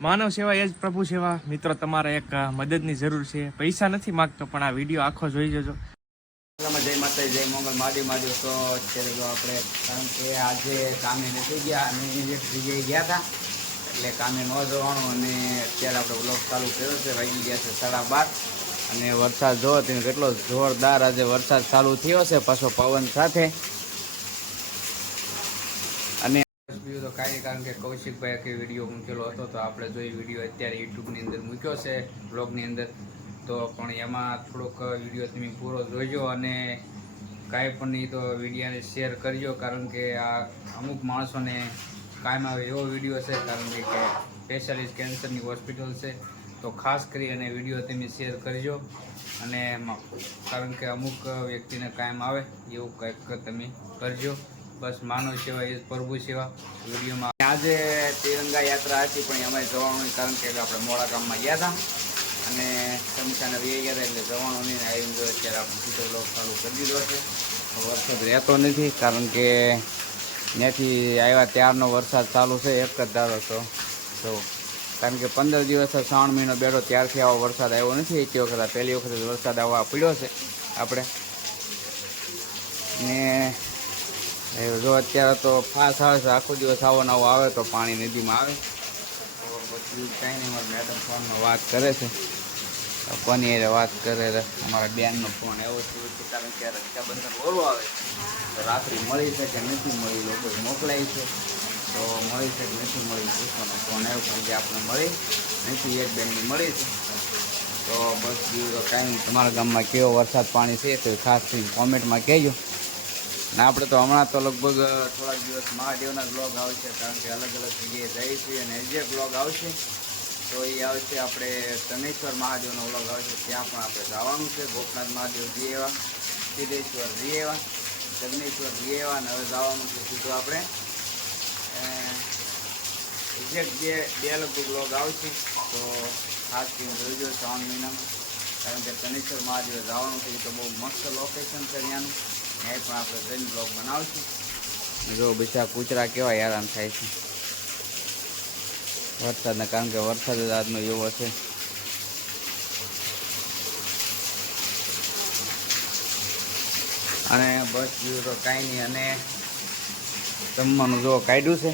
માનવ સેવા એ જ પ્રભુ સેવા. મિત્રો, તમારે એક મદદની જરૂર છે. પૈસા નથી માગતો, પણ આ વીડિયો આખો જોઈ જજો. જય માતા જય મંગલ. માડી મહાદેવ તો અત્યારે જો આપણે, કારણ કે આજે કામે નથી ગયા અને જગ્યાએ ગયા હતા એટલે કામે ન જવાનું અને અત્યારે આપણે વ્લોગ ચાલુ કર્યો છે, વાગી ગયા છે સાડા બાર. અને વરસાદ જો તમે કેટલો જોરદાર આજે વરસાદ ચાલુ થયો છે, પાછો પવન સાથે. બીજું તો કાંઈ, કારણ કે કૌશિકભાઈ કે વીડિયો મૂકેલો હતો, તો આપણે જોઈ વીડિયો અત્યારે યુટ્યુબની અંદર મૂક્યો છે બ્લોગની અંદર, તો પણ એમાં થોડોક વીડિયો તમે પૂરો જોઈજો અને કાંઈ પણ નહીં તો વિડીયાને શેર કરજો, કારણ કે આ અમુક માણસોને કાયમ આવે એવો વીડિયો છે, કારણ કે સ્પેશિયાલિસ્ટ કેન્સરની હોસ્પિટલ છે, તો ખાસ કરી અને વીડિયો તમે શેર કરજો, અને કારણ કે અમુક વ્યક્તિને કાયમ આવે એવું કંઈક તમે કરજો. બસ માનવ સેવા એ પ્રભુ સેવા. વિડીયોમાં આજે તિરંગા યાત્રા હતી, પણ એમાં જવાનું કારણ કે આપણે મોડા ગામમાં ગયા હતા અને સમસ્યાને વે ગયા એટલે જવાનું નહીં આવી ગયો અત્યારે આપણે સીધો બ્લોક ચાલુ કરી દીધો છે. વરસાદ રહેતો નથી, કારણ કે ત્યાંથી આવ્યા ત્યારનો વરસાદ ચાલુ છે, એક જ ધારો તો. જો, કારણ કે પંદર દિવસ શ્રાવણ મહિનો બેઠો, ત્યારથી આવો વરસાદ આવ્યો નથી. એક વખત પહેલી વખત વરસાદ આવવા પડ્યો છે, આપણે. ને જો અત્યારે તો ફાસ આવે છે, આખો દિવસ આવો નવો આવે તો પાણી નદીમાં આવે. તો પછી કાંઈ નહીં, મારે મેડમ ફોનમાં વાત કરે છે. કોની એ વાત કરે અમારા બેનનો ફોન એવો છે કારણ કે રક્ષાબંધન ઓલું આવે. તો રાત્રિ મળી છે કે નથી મળી, લોકો મોકલાય છે. તો મળી છે કે નથી મળી, પૂછવાનો ફોન આવ્યો કારણ કે આપણે મળી. નથી, એક બેનની મળી છે. તો બસ બીજું તો કાંઈ તમારા ગામમાં કેવો વરસાદ પાણી છે, તો ખાસ કરીને કોમેન્ટમાં કહેજો. ને આપણે તો હમણાં તો લગભગ થોડાક દિવસ મહાદેવના બ્લોગ આવશે, કારણ કે અલગ અલગ જગ્યાએ જઈશું અને જે બ્લોગ આવશે, તો એ આવશે આપણે તનેશ્વર મહાદેવનો બ્લોગ આવશે. ત્યાં પણ આપણે જવાનું છે. ગોપનાથ મહાદેવ જઈએ એવા સિદ્ધેશ્વર જઈએ એવા જગનેશ્વર જઈએ એવા અને હવે જવાનું છે સીધું આપણે. એક્ઝેક્ટ જે બે લગભગ બ્લોગ આવશે, તો ખાસ કરીને જોઈજો શ્રાવણ મહિનામાં. કારણ કે તનેશ્વર મહાદેવ જવાનું છે, એ તો બહુ મસ્ત લોકેશન છે ત્યાંનું. ત્યાં પણ આપણે જઈને બ્લોગ બનાવશું. જો બીજા કૂતરા કેવા હેરાન થાય છે. વરસાદના કારણ કે વરસાદ જ આજનો એવો છે. અને બસ બીજું તો કાંઈ નહીં, અને જમવાનું જો કાઢ્યું છે,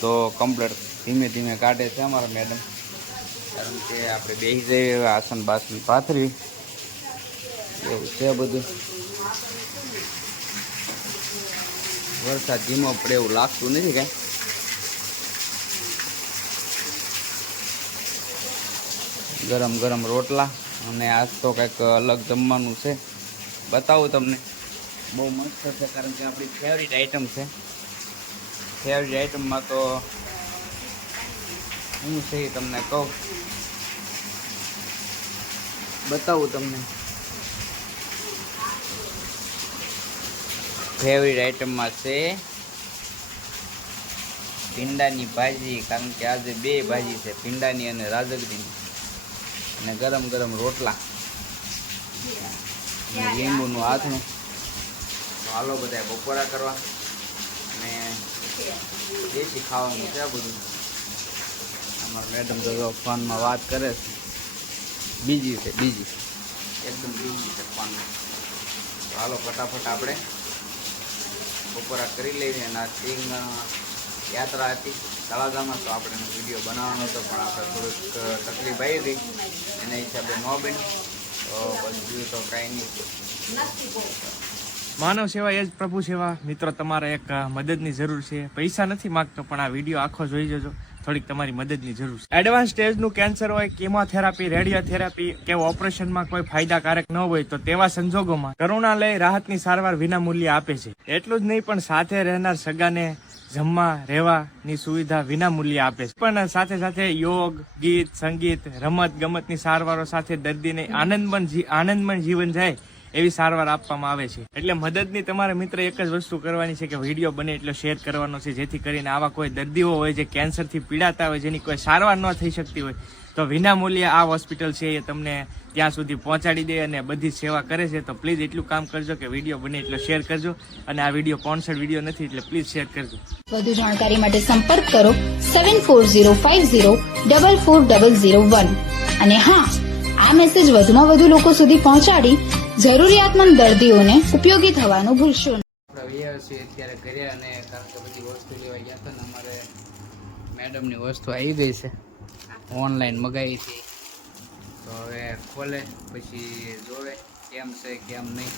તો કમ્પ્લેટ ધીમે ધીમે કાઢે છે અમારા મેડમ કારણ કે આપણે બેસી જઈએ આસન બાસન પાથરવી. એવું છે બધું. વરસાદ ધીમો પડે એવું લાગતું નથી કાંઈ. ગરમ ગરમ રોટલા અને આજ તો કંઈક અલગ જમવાનું છે. બતાવું તમને. બહુ મસ્ત છે કારણ કે આપણી ફેવરિટ આઈટમ છે. ફેવરિટ આઈટમમાં તો હું છે તમને કહું. બતાવું તમને. ફેવરિટ આઈટમમાં છે ભીંડાની ભાજી, કારણ કે આજે બે ભાજી છે, ભીંડાની અને રાજગરીની. અને ગરમ ગરમ રોટલા. અને લીંબુનું હાથનું. હાલો બધા બપોરા કરવા. અને દેશી ખાવાનું છે બધું. અમારા મેડમ તો ફોનમાં વાત કરે છે. બીજી છે, બીજી. એકદમ બીજી છે ફોનમાં. હાલો ફટાફટ આપણે બપોરા કરી લઈને અને આ યાત્રા હતી. તળાજામાં તો આપણે એનો વીડિયો બનાવવાનો હતો, પણ આપણે થોડુંક તકલીફ આવી હતી. એના હિસાબે ન બની. તો બીજું તો કાંઈ નહીં. માનવ સેવા એ જ પ્રભુ સેવા. મિત્રો, તમારે એક મદદની જરૂર છે. પૈસા નથી માગતો, પણ આ વીડિયો આખો જોઈ જજો. થોડીક તમારી મદદની જરૂર છે. એડવાન્સ સ્ટેજનું કેન્સર હોય કેમોથેરાપી રેડિયોથેરાપી કે ઓપરેશનમાં કોઈ ફાયદાકારક ન હોય, તો તેવા સંજોગોમાં કરુણાલય રાહતની સારવાર વિનામૂલ્ય આપે છે. એટલું જ નહીં, પણ સાથે રહેનાર સગાને જમવા, રહેવાની સુવિધા વિનામૂલ્ય આપે છે. પણ સાથે સાથે યોગ, ગીત, સંગીત, રમત ગમતની સારવારો સાથે દર્દીને આનંદમય આનંદમય જીવન જાય એવી સારવાર આપવામાં આવે છે. એટલે મદદની તમારે મિત્ર એક જ વસ્તુ કરવાની છે કે વીડિયો બને એટલો શેર કરવાનો છે, જેથી કરીને આવા કોઈ દર્દીઓ હોય જે કેન્સરથી પીડાતા હોય, જેની કોઈ સારવાર ન થઈ શકતી હોય, તો વિનામૂલ્યે આ હોસ્પિટલ છે એ તમને ત્યાં સુધી પહોંચાડી દે અને બધી સેવા કરે છે. તો પ્લીઝ એટલું કામ કરજો કે વીડિયો બને એટલો શેર કરજો. અને આ વીડિયો સ્પોન્સર્ડ વીડિયો નથી, એટલે પ્લીઝ શેર કરજો. વધુ જાણકારી માટે સંપર્ક કરો seven four zero five zero double four double zero one અને હા, આ મેસેજ વધુમાં વધુ લોકો સુધી પહોંચાડી જરૂરિયાતમંદ દર્દીઓને ઉપયોગી થવાનું ભૂલશો નહીં આપણે વૈયા અત્યારે કર્યા અને કારણ કે બધી વસ્તુ લેવા ગયા ને અમારે મેડમની વસ્તુ આવી ગઈ છે. ઓનલાઈન મગાવી હતી. તો હવે ખોલે, પછી જોવે કેમ છે, કેમ નહીં.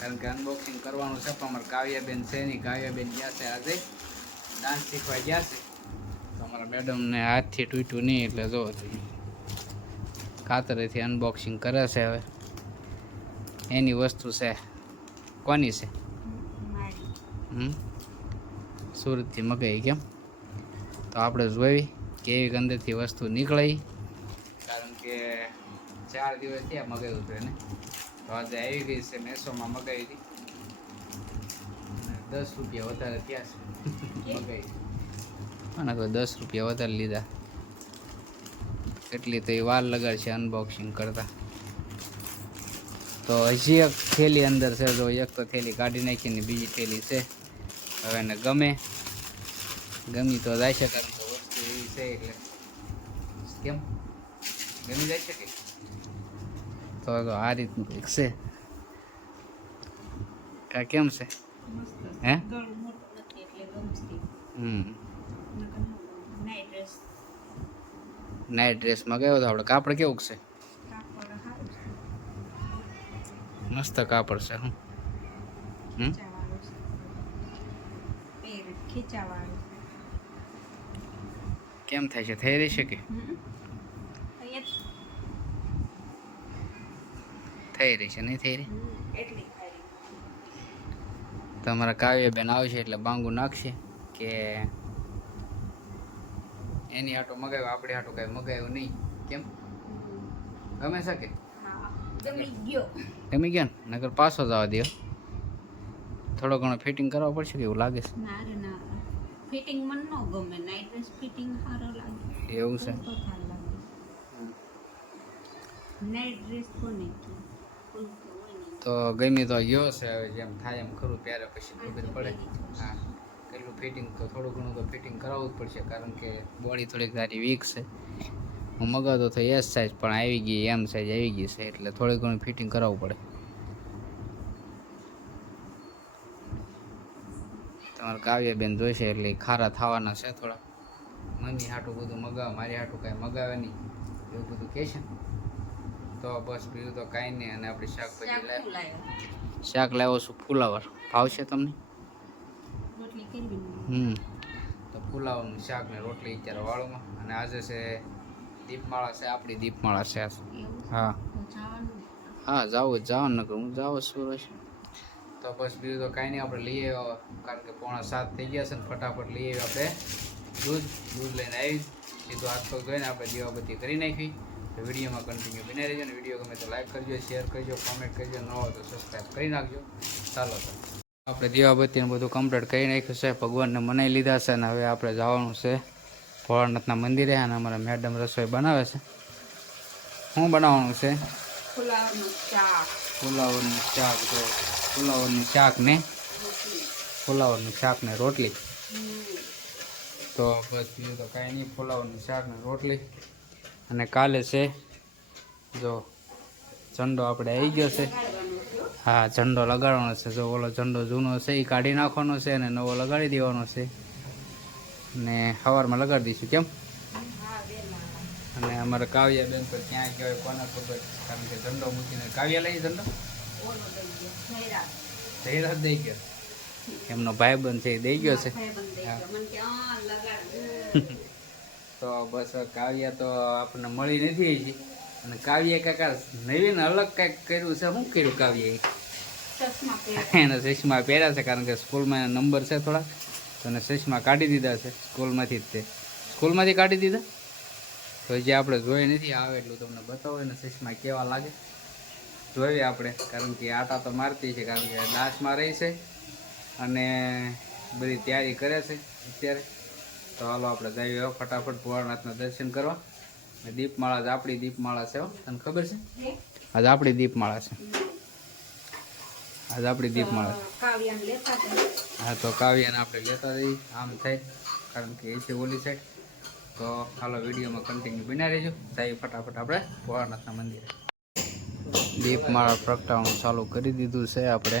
કારણ કે અનબોક્સિંગ કરવાનું છે, પણ અમારે કાવ્યાબેન છે નહીં. કાવ્યાબેન ગયા છે આજે. ડાન્સ શીખવા ગયા છે. તો અમારા મેડમને હાથથી તૂટ્યું નહીં, એટલે જો કાતરેથી અનબોક્સિંગ કરે છે હવે. એની વસ્તુ છે. કોની છે? સુરતથી મગાવી કેમ? તો આપણે જોઈ કેવી અંદરથી વસ્તુ નીકળી. કારણ કે ચાર દિવસ ત્યાં મગાવ્યું હતું એને. તો આજે આવી ગઈ છે મેસોમાં મગાવી હતી. દસ રૂપિયા વધારે થયા છે. મગાવી અને તો દસ રૂપિયા વધારે લીધા. એટલી તો એ વાર લગાડશે અનબોક્સિંગ કરતા. તો હજી એક થેલી અંદર છે જો એક તો થેલી કાઢી નાખીને બીજી થેલી છે. હવે એને ગમે. ગમી તો જાય શકે તો વસ્તુ એવી છે એટલે. કેમ? ગમી જાય શકે તો આ રીતનું કંઈક છે. કા કેમ છે? હે? હમ. નાઇટ ડ્રેસમાં મગાવ્યો તો આપણે કાપડ કેવું છે? મસ્ત કાપડ છે હું કેમ થાય છે? થઈ રહી છે કે? થઈ રહી છે, નહીં થઈ રહી? તમારા કાવ્યબેન આવશે એટલે બાંગુ નાખશે કે એની આટો મગાવ્યો, આપણે આટો કાંઈ મગાવ્યો નહીં. કેમ? ગમે છે કે ગમી ગયો. ને? નગર પાછો જવા દો થોડો ઘણો ફિટિંગ કરવા પડશે કે એવું લાગે છે? ફિટિંગ મન ન ગમે. નાઈટ ડ્રેસ ફિટિંગ સારો લાગે. એવું છે? તો સારો ડ્રેસ કોને? તો ગમી તો ગયો છે હવે જેમ થાય એમ ખરું ત્યારે પછી ખબર પડે. હા. કેટલું ફિટિંગ તો થોડું ઘણું તો ફિટિંગ કરાવવું જ પડશે કારણ કે બોડી થોડીક સારી વીક છે. હું મગાવતો તો એસ સાઈઝ પણ આવી ગઈ એમ સાઇઝ આવી ગઈ છે એટલે થોડી ઘણી ફિટિંગ કરાવવું પડે. તમારે કાવ્યબેન જોઈશે એટલે ખારા થવાના છે થોડા. મમ્મી હાટું બધું મગાવ મારી હાટું કાંઈ મગાવે નહીં. એવું બધું કહે છે તો બસ બીજું તો કાંઈ નહીં અને આપણી શાકભાજી શાક લાવ્યો? છું ફુલાવર. ભાવશે તમને? હમ. તો ફુલાવરનું શાક ને રોટલી અત્યારે વાળુમાં. અને આજે છે દીપમાળા છે આપણી દીપમાળા છે. હા. હા જાવું જ જવાનું હું જાવ સુરેશ તો બસ બીજું તો કાંઈ નહીં આપણે લઈ આવ્યો કારણ કે પોણા સાત થઈ ગયા છે ને ફટાફટ લઈ આવ્યો આપણે દૂધ. દૂધ લઈને આવી. સીધું હાથ પગ ધોઈને આપણે દીવાબત્તી કરી નાખી. તો વિડીયોમાં કન્ટિન્યુ બનાવી રહેજો ને. વીડિયો ગમે તો લાઈક કરજો શેર કરજો કોમેન્ટ કરજો ન હોય તો સબસ્ક્રાઈબ કરી નાખજો. ચાલો તો. આપણે દીવાબત્તીને બધું કમ્પ્લીટ કરી નાખ્યું છે ભગવાનને મનાઈ લીધા છે અને હવે આપણે જવાનું છે. ભોળાનાથના મંદિરે અને અમારા મેડમ રસોઈ બનાવે છે. શું બનાવવાનું છે? ફુલાવરનું શાક. જો ફુલાવરનું શાક ને? ફુલાવરનું શાક ને રોટલી. તો બસ બીજું તો કાંઈ નહીં ફુલાવરનું શાક ને રોટલી. અને કાલે છે જો ઝંડો આપણે આવી ગયો છે. હા ઝંડો લગાડવાનો છે. જો ઓલો ઝંડો જૂનો છે એ કાઢી નાખવાનો છે અને નવો લગાડી દેવાનો છે. ને સવારમાં લગાડી દઈશું કેમ? અને અમારા કાવ્યા બેન તો ક્યાં કહેવાય કોને ખબર? કારણ કે ઝંડો મૂકીને કાવ્યા લઈ ઝંડો જયરાજ. દઈ ગયો? એમનો ભાઈબંધ છે એ દઈ ગયો છે? તો બસ કાવ્યા તો આપણને મળી નથી હજી. અને કાવ્ય કાકા નવીન અલગ કાંઈક કર્યું છે. શું કર્યું કાવ્યએ? એને ચશ્મા પહેર્યા છે કારણ કે સ્કૂલમાં એના નંબર છે થોડા તો એને ચશ્મા કાઢી દીધા છે સ્કૂલમાંથી જ તે. સ્કૂલમાંથી કાઢી દીધા? તો હજી આપણે જોઈ નથી આવે એટલું તમને બતાવો એને ચશ્મા કેવા લાગે? જોઈએ આપણે કારણ કે આટા તો મારતી છે કારણ કે દાસમાં રહી છે અને બધી તૈયારી કરે છે અત્યારે. તો હાલો આપણે જઈએ ફટાફટ ભોળાનાથના દર્શન કરવા. દીપમાળા જ આપણી દીપમાળા છે તને ખબર છે? આજ આપણી દીપમાળા છે. આજ આપણી દીપમાળા. કાવ્યાને લેતા હા તો કાવ્યાને આપણે લેતા જઈએ આમ થાય કારણ કે એ છે ઓલી સાઈડ તો હાલો વિડીયોમાં કન્ટિન્યુ બના રહેજો. જઈએ ફટાફટ આપણે ભોળાનાથના મંદિરે. દીપમાળા પ્રગટાવવાનું ચાલુ કરી દીધું છે આપણે.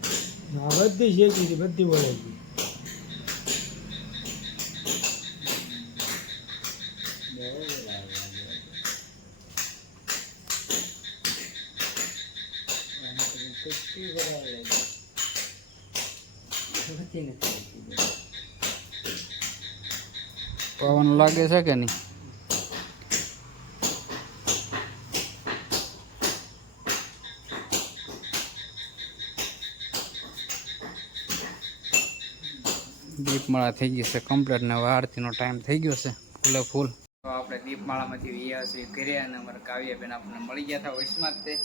હા બધી છે બધી બોલાય છે પવન લાગે છે કે નહીં? દીપમાળા થઈ ગઈ છે કમ્પ્લીટ ને હવે આરતીનો ટાઈમ થઈ ગયો છે. ફૂલે ફૂલ. તો આપણે દીપમાળામાંથી વિયા છે કર્યા અને અમારા કાવ્યાબેન આપણને મળી ગયા હતા વૈશમાં જ તે.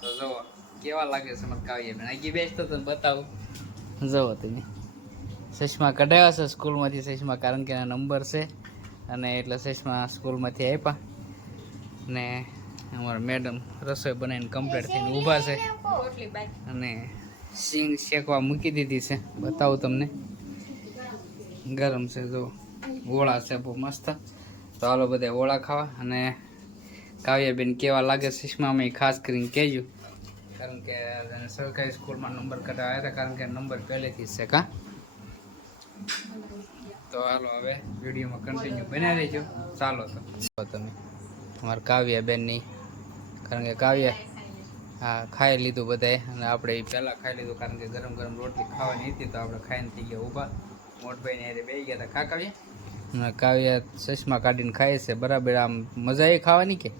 તો જુઓ, કેવા લાગે છે અમારા કાવ્યાબેન? આગી બેસતો તો બતાવું. જુઓ તમે. સશમા કઢાવ્યા છે સ્કૂલમાંથી. ચશ્મા કારણ કે એના નંબર છે. અને એટલે સશમા સ્કૂલમાંથી આપ્યા ને અમારા મેડમ રસોઈ બનાવીને કમ્પ્લીટ થઈને ઊભા છે. અને સિંગ શેકવા મૂકી દીધી છે. બતાવું તમને. ગરમ છે, જો ઓળા છે, બહુ મસ્ત. તો હાલો બધા ઓળા ખાવા અને કાવ્યાબેન કેવા લાગે અમે ખાસ કરીને કહેજો. કારણ કે સરકારી સ્કૂલમાં નંબર કઢાવ્યા હતા, કારણ કે નંબર પહેલેથી છે, કાં? તો હાલો હવે વિડીયોમાં કન્ટિન્યુ બનાવી દેજો ચાલો તો. તમે, અમારા કાવ્યા બેનની કારણ કે કાવ્ય હા, ખાઈ લીધું બધાએ. અને આપણે પહેલાં ખાઈ લીધું, કારણ કે ગરમ ગરમ રોટલી ખાવાની હતી, તો આપણે ખાઈને થઈ ગયા ઊભા. મોટભાઈને હારે બે ગયા હતા ખા કાવ્ય અને ચશ્મા કાઢીને ખાય છે બરાબર આમ મજા એ ખાવાની કે?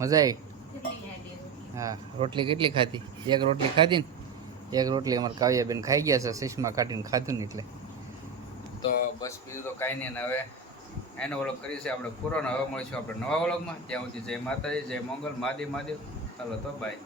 મજા એ હા રોટલી કેટલી ખાધી? એક રોટલી ખાધી ને? એક રોટલી અમારે કાવ્યાબેન ખાઈ ગયા છે ચશ્મા કાઢીને ખાધું ને એટલે. તો બસ બીજું તો કાંઈ નહીં હવે એનો ઓળખ કરીએ છીએ આપણે પૂરો હવે મળીશું આપણે નવા ઓળખમાં ત્યાં સુધી જય માતાજી જય મંગલ મહાદેવ મહાદેવ. ચાલો તો બાય